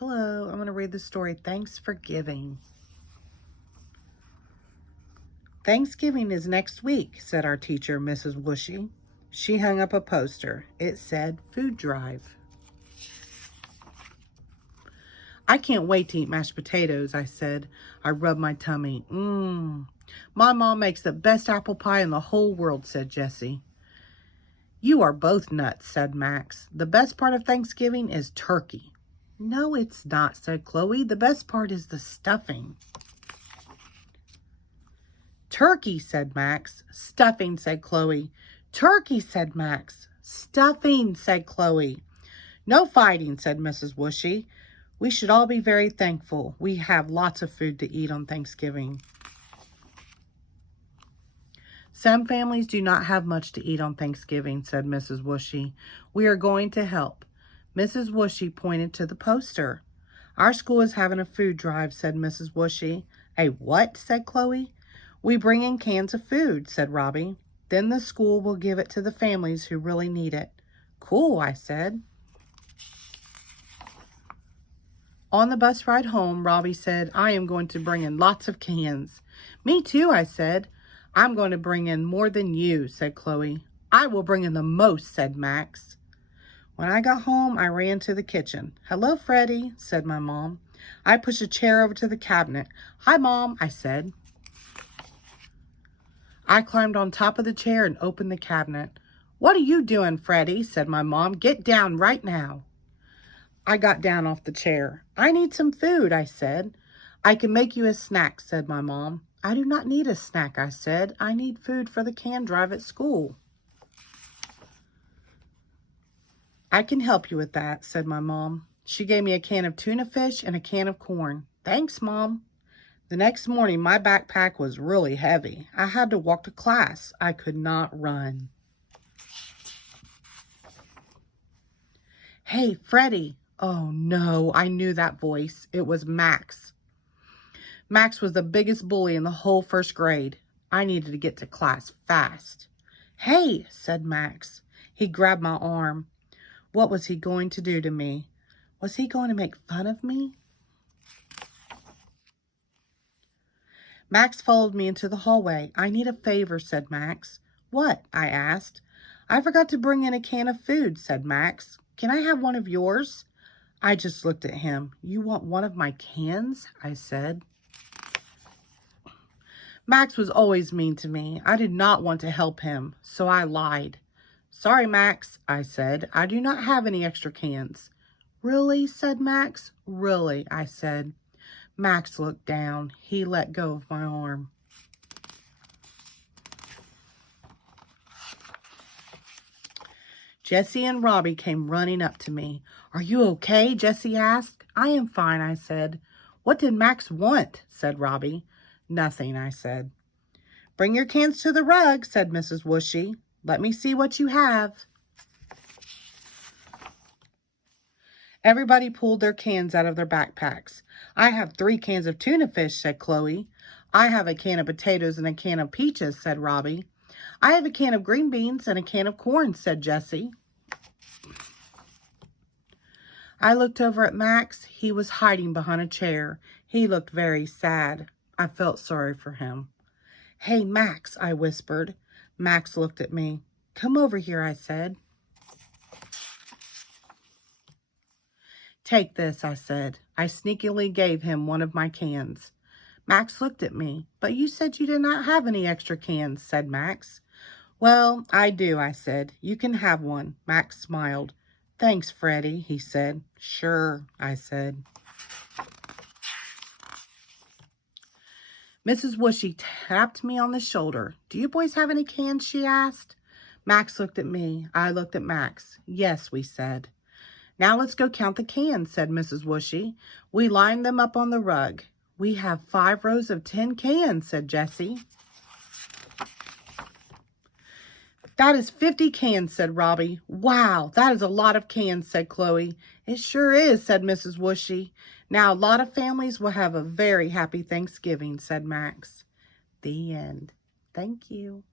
Hello, I'm going to read the story, Thanks for Giving. Thanksgiving is next week, said our teacher, Mrs. Whooshy. She hung up a poster. It said, Food Drive. I can't wait to eat mashed potatoes, I said. I rubbed my tummy. My mom makes the best apple pie in the whole world, said Jessie. You are both nuts, said Max. The best part of Thanksgiving is turkey. No, it's not, said Chloe. The best part is the stuffing. Turkey, said Max. Stuffing, said Chloe. Turkey, said Max. Stuffing, said Chloe. No fighting, said Mrs. Whooshy. We should all be very thankful. We have lots of food to eat on Thanksgiving. Some families do not have much to eat on Thanksgiving, said Mrs. Whooshy. We are going to help. Mrs. Whooshy pointed to the poster. Our school is having a food drive, said Mrs. Whooshy. A what? Said Chloe. We bring in cans of food, said Robbie. Then the school will give it to the families who really need it. Cool, I said. On the bus ride home, Robbie said, I am going to bring in lots of cans. Me too, I said. I'm going to bring in more than you, said Chloe. I will bring in the most, said Max. When I got home, I ran to the kitchen. Hello, Freddie, said my mom. I pushed a chair over to the cabinet. Hi, Mom, I said. I climbed on top of the chair and opened the cabinet. What are you doing, Freddie? Said my mom. Get down right now. I got down off the chair. I need some food, I said. I can make you a snack, said my mom. I do not need a snack, I said. I need food for the can drive at school. I can help you with that, said my mom. She gave me a can of tuna fish and a can of corn. Thanks, Mom. The next morning, my backpack was really heavy. I had to walk to class. I could not run. Hey, Freddie. Oh, no, I knew that voice. It was Max. Max was the biggest bully in the whole first grade. I needed to get to class fast. Hey, said Max. He grabbed my arm. What was he going to do to me? Was he going to make fun of me? Max followed me into the hallway. I need a favor, said Max. What? I asked. I forgot to bring in a can of food, said Max. Can I have one of yours? I just looked at him. You want one of my cans? I said. Max was always mean to me. I did not want to help him, so I lied. Sorry, Max, I said. I do not have any extra cans. Really? Said Max. Really, I said. Max looked down. He let go of my arm. Jessie and Robbie came running up to me. Are you okay? Jessie asked. I am fine, I said. What did Max want? Said Robbie. Nothing, I said. Bring your cans to the rug, said Mrs. Whooshy. Let me see what you have. Everybody pulled their cans out of their backpacks. I have 3 cans of tuna fish, said Chloe. I have a can of potatoes and a can of peaches, said Robbie. I have a can of green beans and a can of corn, said Jessie. I looked over at Max. He was hiding behind a chair. He looked very sad. I felt sorry for him. Hey, Max, I whispered. Max looked at me. Come over here, I said. Take this, I said. I sneakily gave him one of my cans. Max looked at me. But you said you did not have any extra cans, said Max. Well, I do, I said. You can have one. Max smiled. Thanks, Freddie, he said. Sure, I said. Mrs. Whooshy tapped me on the shoulder. Do you boys have any cans? She asked. Max looked at me. I looked at Max. Yes, we said. Now let's go count the cans, said Mrs. Whooshy. We lined them up on the rug. We have 5 rows of 10 cans, said Jessie. That is 50 cans, said Robbie. Wow, that is a lot of cans, said Chloe. It sure is, said Mrs. Whooshy. Now a lot of families will have a very happy Thanksgiving, said Max. The end. Thank you.